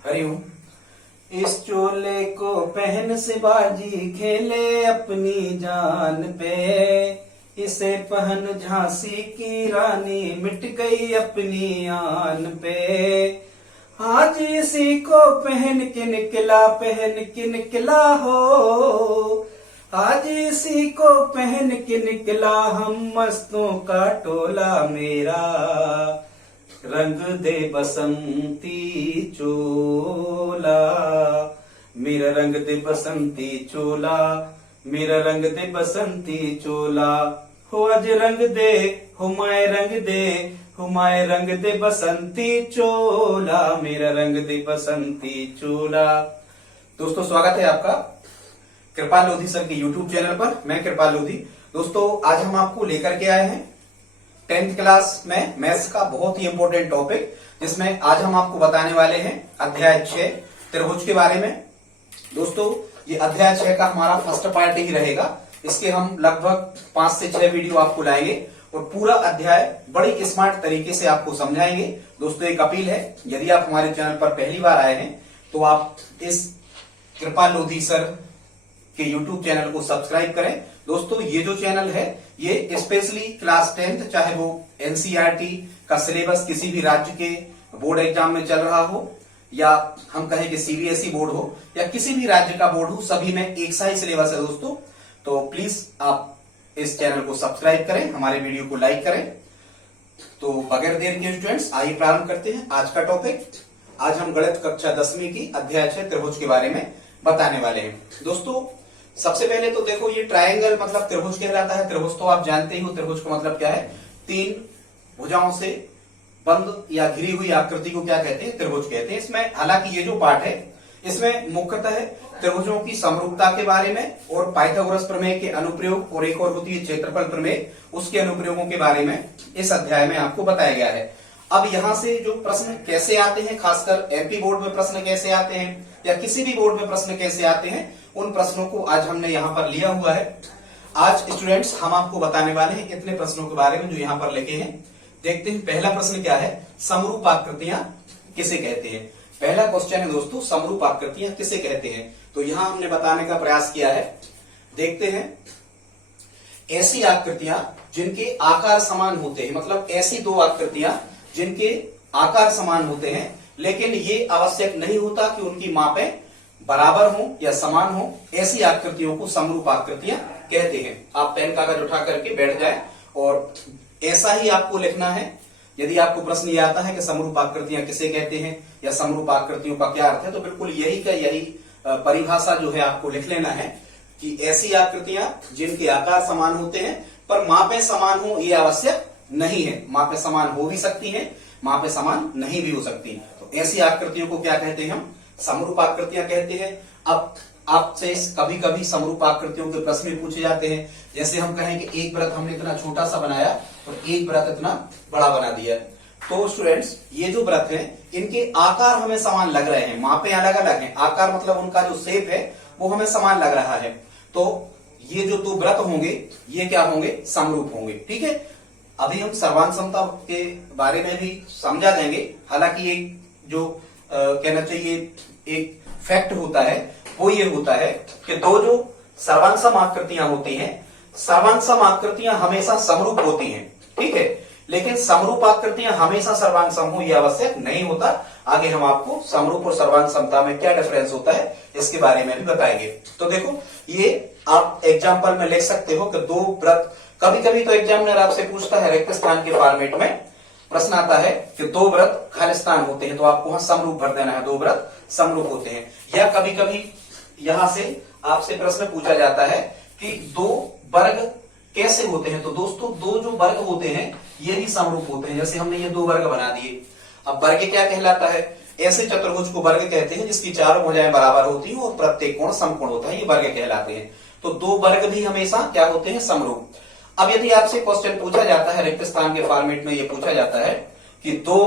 हरिओम। इस चोले को पहन से बाजी खेले अपनी जान पे, इसे पहन झांसी की रानी मिट गई अपनी आन पे। आज इसी को पहन के निकला हो, आज इसी को पहन के निकला हम मस्तों का टोला। मेरा रंग दे बसंती चोला, मेरा रंग दे बसंती चोला, मेरा रंग दे बसंती चोला। हो आज रंग दे, हुमाए रंग दे, हुमाए रंग दे बसंती चोला, मेरा रंग दे बसंती चोला। दोस्तों स्वागत है आपका कृपाल लोधी सर के YouTube चैनल पर। मैं कृपाल लोधी। दोस्तों आज हम आपको लेकर के आए हैं 10th क्लास में मैथ्स का बहुत ही इंपॉर्टेंट टॉपिक, जिसमें आज हम आपको बताने वाले हैं अध्याय 6 त्रिभुज के बारे में। दोस्तों ये अध्याय 6 का हमारा फर्स्ट पार्ट ही रहेगा। इसके हम लगभग 5 से 6 वीडियो आपको लाएंगे और पूरा अध्याय बड़ी स्मार्ट तरीके से आपको समझाएंगे। दोस्तों एक अपील है, यदि आप हमारे चैनल पर पहली बार आए हैं तो आप इस कृपाल लोधी सर के YouTube चैनल को सब्सक्राइब करें। दोस्तों ये जो चैनल है ये स्पेशली क्लास 10th, चाहे वो NCERT का सिलेबस किसी भी राज्य के बोर्ड एग्जाम में चल रहा हो, या हम कहें कि CBSE बोर्ड हो, या किसी भी राज्य का बोर्ड हो, सभी में एक सा ही सिलेबस है दोस्तों। तो प्लीज आप इस चैनल को सब्सक्राइब करें, हमारे वीडियो को लाइक करें। तो बगैर देर के स्टूडेंट्स आइए प्रारंभ करते हैं आज का टॉपिक। आज हम गणित कक्षा 10वीं की अध्याय 6 त्रिभुज के बारे में बताने वाले हैं। दोस्तों सबसे पहले तो देखो, ये ट्रायंगल मतलब त्रिभुज कहलाता है। त्रिभुज तो आप जानते ही हो, त्रिभुज का मतलब क्या है? 3 भुजाओं से बंद या घिरी हुई आकृति को क्या कहते हैं? त्रिभुज कहते हैं। इसमें हालांकि ये जो पाठ है इसमें मुख्यतः त्रिभुजों की समरूपता के बारे में और पाइथागोरस प्रमेय के अनुप्रयोग और एक और होती है क्षेत्रफल प्रमेय, उसके अनुप्रयोगों के बारे में इस अध्याय में आपको बताया गया है। अब यहाँ से जो प्रश्न कैसे आते हैं, खासकर MP बोर्ड में प्रश्न कैसे आते हैं या किसी भी बोर्ड में प्रश्न कैसे आते हैं, उन प्रश्नों को आज हमने यहाँ पर लिया हुआ है। आज स्टूडेंट्स हम आपको बताने वाले हैं इतने प्रश्नों के बारे में जो यहाँ पर लिखे हैं। देखते हैं पहला प्रश्न क्या है, समरूप आकृतियां किसे कहते हैं। पहला क्वेश्चन है दोस्तों, समरूप आकृतियां किसे कहते हैं। तो यहाँ हमने बताने का प्रयास किया है। देखते हैं, ऐसी आकृतियां जिनके आकार समान होते हैं, मतलब ऐसी 2 आकृतियां जिनके आकार समान होते हैं, लेकिन ये आवश्यक नहीं होता कि उनकी मापें बराबर हो या समान हो, ऐसी आकृतियों को समरूप आकृतियां कहते हैं। आप पेन कागज उठा करके बैठ जाएं और ऐसा ही आपको लिखना है। यदि आपको प्रश्न ये आता है कि समरूप आकृतियां किसे कहते हैं या समरूप आकृतियों का क्या अर्थ है, तो बिल्कुल यही का यही परिभाषा जो है आपको लिख लेना है कि ऐसी आकृतियां जिनके आकार समान होते हैं पर मापें समान हो ये आवश्यक नहीं है। मापें समान हो भी सकती हैं, मापें समान नहीं भी हो सकती। तो ऐसी आकृतियों को क्या कहते हैं? हम समरूप आकृतियां कहते हैं। अब आपसे कभी कभी समरूप आकृतियों के प्रश्न पूछे जाते हैं। जैसे हम कहें कि एक वृत्त हमने इतना छोटा सा बनाया और एक वृत्त इतना बड़ा बना दिया। तो स्टूडेंट्स ये जो वृत्त हैं इनके आकार हमें समान लग रहे हैं, मापें अलग अलग हैं। आकार मतलब उनका जो शेप है वो हमें समान लग रहा है। तो ये जो 2 वृत्त होंगे ये क्या होंगे? समरूप होंगे। ठीक है, अभी हम सर्वांग समता के बारे में भी समझा देंगे। हालांकि एक जो कहना चाहिए एक फैक्ट होता है वो ये होता है कि 2 जो सर्वांग आकृतियां होती हैं, सर्वांग आकृतियां हमेशा समरूप होती हैं। ठीक है, लेकिन समरूप आकृतियां हमेशा सर्वांग सम हो यह आवश्यक नहीं होता। आगे हम आपको समरूप और सर्वांग समता में क्या डिफरेंस होता है इसके बारे में भी बताएंगे। तो देखो, ये आप एग्जाम्पल में लिख सकते हो कि 2 वृत्त, कभी कभी तो एग्जामिनर आपसे पूछता है रिक्त स्थान के फॉर्मेट में प्रश्न आता है कि 2 वृत्त खाली स्थान होते हैं, तो आपको वहां समरूप भर देना है, 2 वृत्त समरूप होते हैं। या कभी कभी यहां से आपसे प्रश्न पूछा जाता है कि 2 वर्ग कैसे होते हैं। तो दोस्तों 2 जो वर्ग होते हैं ये भी समरूप होते हैं। जैसे हमने ये 2 वर्ग बना दिए। अब वर्ग क्या कहलाता है? ऐसे चतुर्भुज को वर्ग कहते हैं जिसकी चारों भुजाएं बराबर होती हैं और प्रत्येक कोण समकोण होता है, ये वर्ग कहलाते हैं। तो 2 वर्ग भी हमेशा क्या होते हैं? समरूप। अब यदि आपसे क्वेश्चन पूछा जाता है रिक्त स्थान के फॉर्मेट में, ये पूछा जाता है कि 2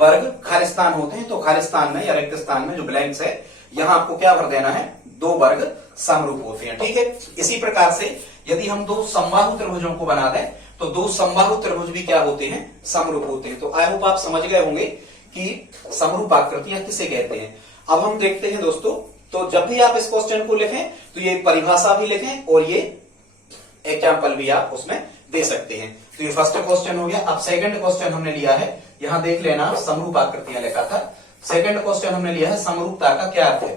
वर्ग खाली स्थान होते हैं, तो खाली स्थान में या रिक्त स्थान में जो ब्लैंक्स है यहां आपको क्या भर देना है? 2 वर्ग समरूप होते हैं। ठीक है, इसी प्रकार से यदि हम 2 समबाहु त्रिभुजों को बना दें तो 2 समबाहु त्रिभुज भी क्या होते हैं? समरूप होते हैं। तो आई होप आप समझ गए होंगे कि समरूप आकृतियां किसे कहते हैं। अब हम देखते हैं दोस्तों, तो जब भी आप इस क्वेश्चन को लिखें तो ये परिभाषा भी लिखें और ये एग्जाम्पल भी आप उसमें दे सकते हैं। तो ये फर्स्ट क्वेश्चन हो गया। अब सेकंड क्वेश्चन हमने लिया है, यहां देख लेना समरूप आकृतियां लिखा था। सेकंड क्वेश्चन हमने लिया है समरूपता का क्या अर्थ है।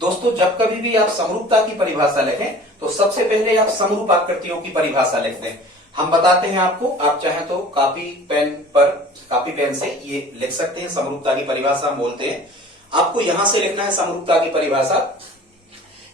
दोस्तों जब कभी भी आप समरूपता की परिभाषा लिखें तो सबसे पहले आप समरूप आकृतियों की परिभाषा लिख दें। हम बताते हैं आपको, आप चाहें तो कापी पेन से ये लिख सकते हैं। समरूपता की परिभाषा हम बोलते हैं, आपको यहां से लिखना है समरूपता की परिभाषा।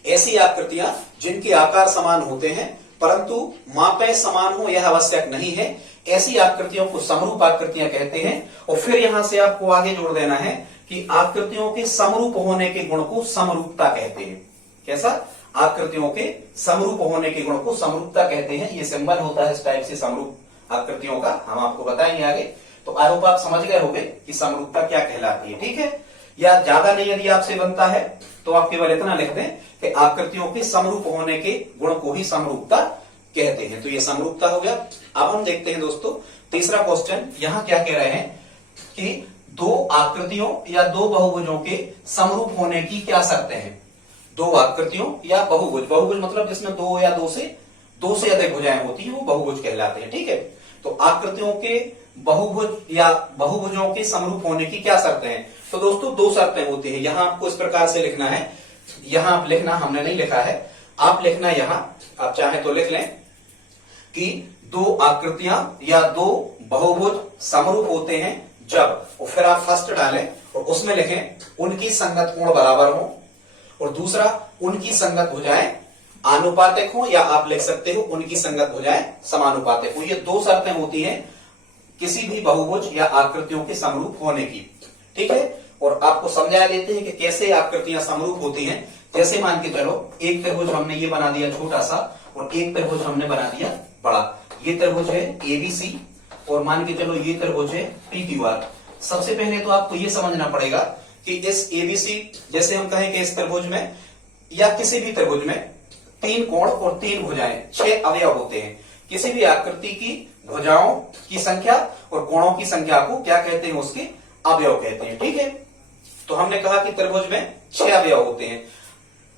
ऐसी आकृतियां जिनके आकार समान होते हैं परंतु मापें समान हो यह आवश्यक नहीं है, ऐसी आकृतियों को समरूप आकृतियां कहते हैं। और फिर यहां से आपको आगे जोड़ देना है कि आकृतियों के समरूप होने के गुण को समरूपता कहते हैं। कैसा? आकृतियों के समरूप होने के गुण को समरूपता कहते हैं। ये सिंबल होता है इस टाइप से समरूप आकृतियों का, हम आपको बताएंगे आगे। तो आई होप आप समझ गए होंगे कि समरूपता क्या कहलाती है। ठीक है, या ज्यादा नहीं यदि आपसे बनता है तो आप केवल इतना लिख दें कि आकृतियों के समरूप होने के गुण को ही समरूपता कहते हैं। तो ये समरूपता हो गया। अब हम देखते हैं दोस्तों तीसरा क्वेश्चन, यहां क्या कह रहे हैं कि दो आकृतियों या दो बहुभुजों के समरूप होने की क्या शर्तें हैं। दो आकृतियों या बहुभुज, बहुभुज मतलब जिसमें दो या दो से अधिक भुजाएं होती हैं वो बहुभुज कहलाते हैं। ठीक है, तो आकृतियों के बहुभुज या बहुभुजों के समरूप होने की क्या शर्तें हैं। तो दोस्तों दो शर्तें होती है। यहां आपको इस प्रकार से लिखना है, यहां आप लिखना, हमने नहीं लिखा है, आप लिखना यहां, आप चाहे तो लिख लें कि दो आकृतियां या दो बहुभुज समरूप होते हैं जब, और फिर आप फर्स्ट डालें और उसमें लिखें उनकी संगत कोण बराबर हो, और दूसरा उनकी संगत भुजाएं आनुपातिक हो, या आप लिख सकते हो उनकी संगत भुजाएं समानुपातिक हो। ये दो शर्तें होती हैं किसी भी बहुभुज या आकृतियों के समरूप होने की। ठीक है, और आपको समझा देते हैं कि कैसे आकृतियां समरूप होती हैं। जैसे मान के चलो एक त्रिभुज हमने ये बना दिया छोटा सा और एक त्रिभुज हमने बना दिया बड़ा। ये त्रिभुज है एबीसी और मान के चलो ये त्रिभुज है पीक्यूआर। सबसे पहले तो आपको ये समझना पड़ेगा कि इस एबीसी, जैसे हम कहें कि इस त्रिभुज में या किसी भी त्रिभुज में तीन कोण और तीन भुजाएं, 6 अवयव होते हैं। किसी भी आकृति की भुजाओं की संख्या और कोणों की संख्या को क्या कहते हैं, उसके अवयव कहते हैं। ठीक है, तो हमने कहा कि त्रिभुज में 6 अवयव होते हैं,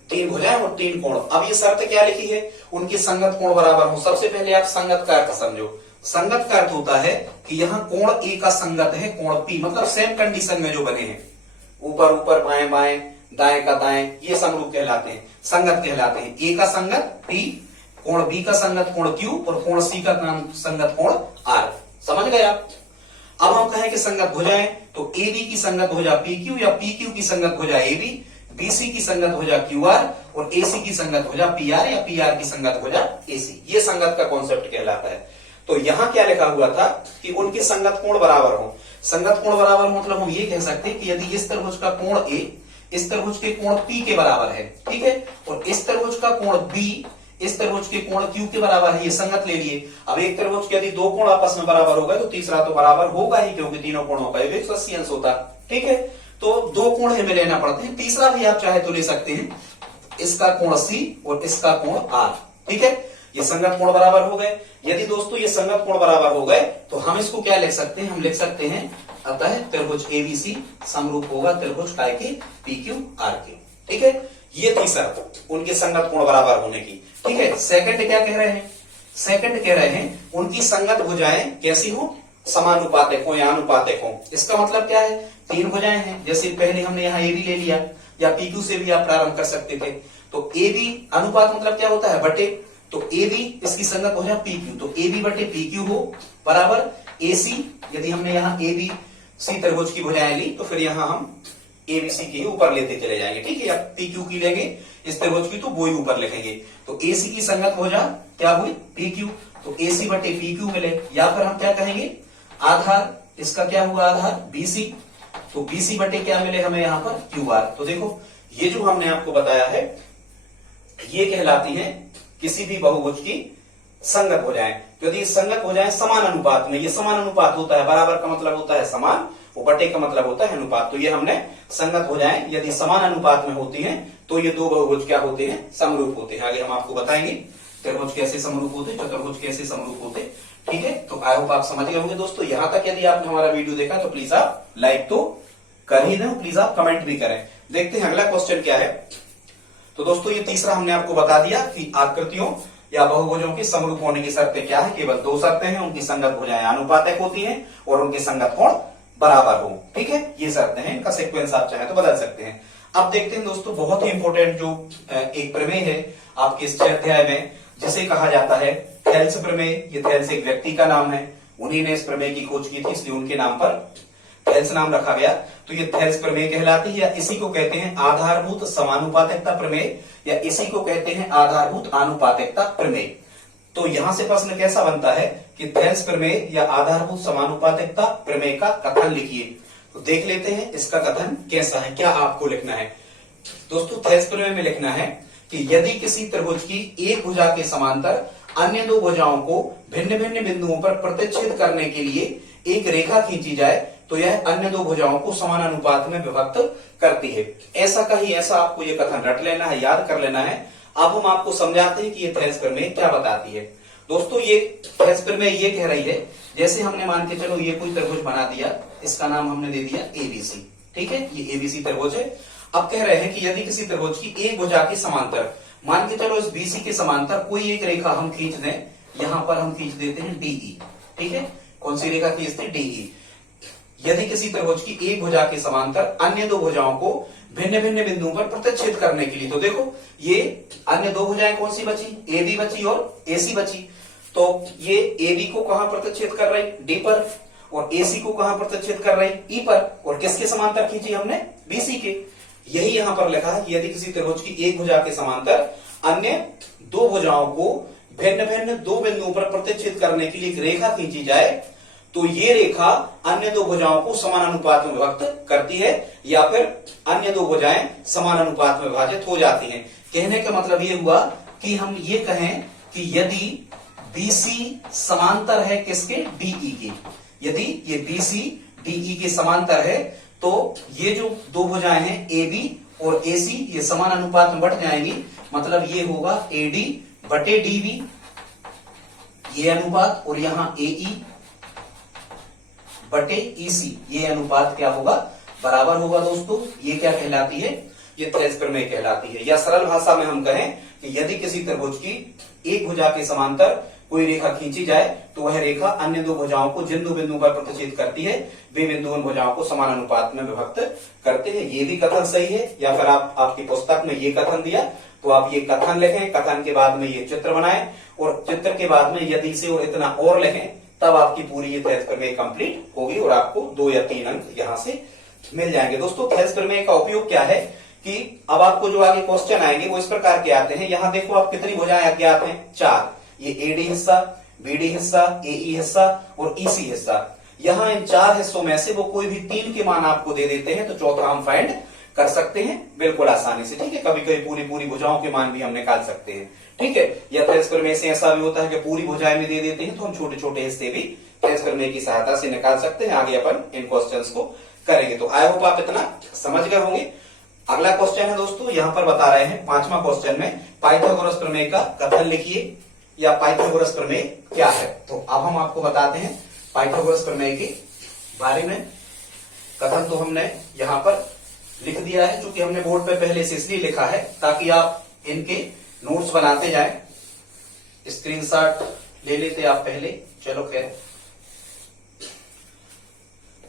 3 भुजाएं और 3 कोण। अब ये शर्त क्या लिखी है, उनकी संगत कोण बराबर हो। सबसे पहले आप संगत का अर्थ समझो। संगत का अर्थ होता है कि यहाँ कोण ए का संगत है कोण पी, मतलब सेम कंडीशन में जो बने हैं, ऊपर ऊपर बाएं बाएं दाएं का दाएं, ये समरूप कहलाते हैं, संगत कहलाते हैं। ए का संगत पी, कोण बी का संगत कोण क्यू और कोण सी का संगत कोण आर। समझ गए आप। अब हम कहें कि संगत भुजाएं, तो ए बी की संगत भुजा पी क्यू या पी क्यू की संगत भुजा ए बी, बीसी की संगत भुजा क्यू आर और एसी की संगत भुजा पी आर या पी आर की संगत भुजा एसी। ये संगत का कॉन्सेप्ट कहलाता है। तो यहां क्या लिखा हुआ था कि उनके संगत कोण बराबर हो। संगत कोण बराबर मतलब हम ये कह सकते हैं कि यदि इस त्रिभुज का कोण ए इस त्रिभुज के कोण पी के बराबर है, ठीक है, और इस त्रिभुज का कोण बी इस त्रिभुज के कोण क्यू के बराबर है, ये संगत ले लिए। अब एक त्रिभुज के यदि दो कोण आपस में बराबर हो गए तो तीसरा तो बराबर होगा ही, क्योंकि तीनों कोणों का 180 अंश होता। ठीक है, तो दो कोण हमें लेना पड़ते हैं, तीसरा भी आप चाहे तो ले सकते हैं, इसका कोण सी और इसका कोण आर। ठीक है, ये संगत कोण बराबर हो गए। यदि दोस्तों ये संगत कोण बराबर हो गए तो हम इसको क्या लिख सकते हैं, हम लिख सकते हैं अतः त्रिभुज एबीसी समरूप होगा त्रिभुज काय के पी क्यू आर के। ठीक है, ये थी शर्त उनके संगत कोण बराबर होने की। ठीक है, सेकंड क्या कह रहे हैं, सेकंड कह रहे हैं उनकी संगत भुजाएं कैसी हो, समानुपातिक हो या अनुपातिक हो। इसका मतलब क्या है, 3 भुजाएं हैं, जैसे पहले हमने यहाँ ए बी ले लिया या पी क्यू से भी आप प्रारंभ कर सकते थे। तो ए बी अनुपात मतलब क्या होता है, बटे, तो ए बी इसकी संगत भुजा पी क्यू, तो ए बी बटे पी क्यू हो बराबर ए सी। यदि हमने यहाँ ए बी सी त्रिभुज की भुजाएं ली तो फिर यहाँ हम एबीसी के ऊपर लेते चले जाएंगे। ठीक है, या पी क्यू की लेंगे इस त्रिभुज की तो वो ही ऊपर लिखेंगे। तो एसी की संगत भुजा क्या हुई, पी क्यू, तो एसी बटे पी क्यू मिले। या फिर हम क्या कहेंगे, आधार, इसका क्या हुआ आधार बीसी, तो बीसी बटे क्या मिले हमें यहाँ पर क्यू आर। तो देखो ये जो हमने आपको बताया है ये कहलाती है किसी भी बहुभुज की संगत भुजाएं। यदि संगत भुजाएं समान अनुपात में, ये समान अनुपात होता है, बराबर का मतलब होता है समान, और बटे का मतलब होता है अनुपात। तो ये हमने संगत भुजाएं यदि समान अनुपात में होती हैं तो ये दो बहुभुज क्या होते हैं, समरूप होते हैं। आगे हम आपको बताएंगे त्रिभुज कैसे समरूप होते, चतुर्भुज कैसे समरूप होते। ठीक है, तो आई होप आप समझ गए होंगे दोस्तों। यहां तक यदि आपने हमारा वीडियो देखा तो प्लीज आप लाइक तो कर ही दें, प्लीज आप कमेंट भी करें। देखते हैं अगला क्वेश्चन क्या है। तो दोस्तों ये तीसरा हमने आपको बता दिया कि आकृतियों या बहुभुजों के समरूप होने की शर्तें क्या है। केवल दो शर्तें हैं, उनकी संगत भुजाएं आनुपातिक होती हैं और उनके संगत कोण बराबर हो। ठीक है, ये शर्तें हैं, इनका सीक्वेंस आप चाहे तो बदल सकते हैं। अब देखते हैं दोस्तों बहुत ही इंपॉर्टेंट जो एक प्रमेय है आपके इस अध्याय में, जिसे कहा जाता है थेल्स प्रमेय। ये थेल्स एक व्यक्ति का नाम है, उन्हीं ने इस प्रमेय की खोज की थी, इसलिए उनके नाम पर थेल्स नाम रखा गया। तो ये थेल्स प्रमेय कहलाती है, या इसी को कहते हैं आधारभूत समानुपातिकता प्रमेय, या इसी को कहते हैं आधारभूत आनुपातिकता प्रमेय। तो यहां से प्रश्न कैसा बनता है कि थेल्स प्रमेय या आधारभूत समानुपातिकता प्रमेय का कथन लिखिए। तो देख लेते हैं इसका कथन कैसा है, क्या आपको लिखना है। दोस्तों थेल्स प्रमेय में लिखना है कि यदि किसी त्रिभुज की एक भुजा के समांतर अन्य दो भुजाओं को भिन्न भिन्न बिंदुओं पर प्रतिच्छेद करने के लिए एक रेखा खींची जाए तो यह अन्य दो भुजाओं को समान अनुपात में विभक्त करती है। ऐसा का ही ऐसा आपको ये कथन रट लेना है, याद कर लेना है। अब हम आपको समझाते हैं कि ये थेल्स प्रमेय क्या बताती है। दोस्तों ये थेल्स प्रमेय ये कह रही है, जैसे हमने मान के चलो ये कोई त्रिभुज बना दिया, इसका नाम हमने दे दिया एबीसी। ठीक है, ये एबीसी त्रिभुज है। अब कह रहे हैं कि यदि किसी त्रिभुज की एक भुजा के समांतर, मान के चलो इस बीसी के समांतर कोई एक रेखा हम खींच दें, यहां पर हम खींच देते हैं डीई। ठीक है, कौन सी रेखा खींचते हैं, डीई। यदि किसी त्रिभुज की एक भुजा के समांतर अन्य दो भुजाओं को भिन्न भिन्न बिंदुओं पर प्रतिच्छेद करने के लिए, तो देखो ये अन्य दो भुजाएं कौन सी बची, एबी बची और एसी बची। तो ये एबी को कहां प्रतिच्छेद कर रही, डी पर, और एसी को कहां प्रतिच्छेद कर रही, ई पर, और किसके समांतर खींची हमने, बीसी के। यही यहां पर लिखा है कि यदि किसी त्रिभुज की एक भुजा के समांतर अन्य दो भुजाओं को भिन्न भिन्न दो बिंदुओं पर प्रतिच्छेद करने के लिए एक रेखा खींची जाए तो ये रेखा अन्य दो भुजाओं को समान अनुपात में विभक्त करती है, या फिर अन्य दो भुजाएं समान अनुपात में विभाजित हो जाती हैं। कहने का मतलब ये हुआ कि हम ये कहें कि यदि बीसी समांतर है किसके, डीई के, यदि ये बीसी डीई के समांतर है तो ये जो दो भुजाएं हैं एबी और एसी ये समान अनुपात में बढ़ जाएंगी। मतलब ये होगा एडी बटे डीबी ये अनुपात, और यहां एई बटे ईसी ये अनुपात क्या होगा, बराबर होगा। दोस्तों ये क्या कहलाती है, ये थेल्स प्रमेय कहलाती है। या सरल भाषा में हम कहें कि यदि किसी त्रिभुज की एक भुजा के समांतर कोई रेखा खींची जाए तो वह रेखा अन्य दो भुजाओं को जिन दो बिंदुओं पर प्रतिच्छेद करती है वे बिंदु उन भुजाओं को समान अनुपात में विभक्त करते हैं। ये भी कथन सही है, या फिर आप आपकी पुस्तक में ये कथन दिया तो आप ये कथन लिखें, कथन के बाद में ये चित्र बनाएं, और चित्र के बाद में यदि से और इतना और लिखें, तब आपकी पूरी ये थेल्स प्रमेय कंप्लीट होगी और आपको 2 या 3 अंक यहां से मिल जाएंगे। दोस्तों थेल्स प्रमेय का उपयोग क्या है कि अब आपको जो आगे क्वेश्चन आएंगे वो इस प्रकार के आते हैं। यहां देखो आप कितनी भुजाएं अज्ञात हैं, 4। ये एडी हिस्सा, बीडी हिस्सा, एई हिस्सा और ईसी हिस्सा। यहां इन 4 हिस्सों में से वो कोई भी 3 के मान आपको दे देते हैं तो चौथा हम फाइंड कर सकते हैं बिल्कुल आसानी से। ठीक है, कभी कभी पूरी भुजाओं के मान भी हम निकाल सकते हैं। ठीक है, या थेल्स प्रमेय से ऐसा भी होता है कि पूरी भुजाएं में दे देते हैं तो हम छोटे छोटे हिस्से भी थेल्स प्रमेय की सहायता से निकाल सकते हैं। आगे अपन इन क्वेश्चंस को करेंगे। तो आई होप आप इतना समझ गए होंगे। अगला क्वेश्चन है दोस्तों, यहां पर बता रहे हैं 5वां क्वेश्चन में पाइथागोरस प्रमेय का कथन लिखिए, या पाइथागोरस प्रमेय क्या है। तो अब हम आपको बताते हैं पाइथागोरस प्रमेय के बारे में। कथन तो हमने यहां पर लिख दिया है, क्योंकि हमने बोर्ड पे पहले से इसलिए लिखा है ताकि आप इनके नोट्स बनाते जाएं। स्क्रीनशॉट ले लेते आप पहले, चलो खैर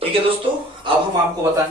ठीक है दोस्तों। अब हम आपको बताएं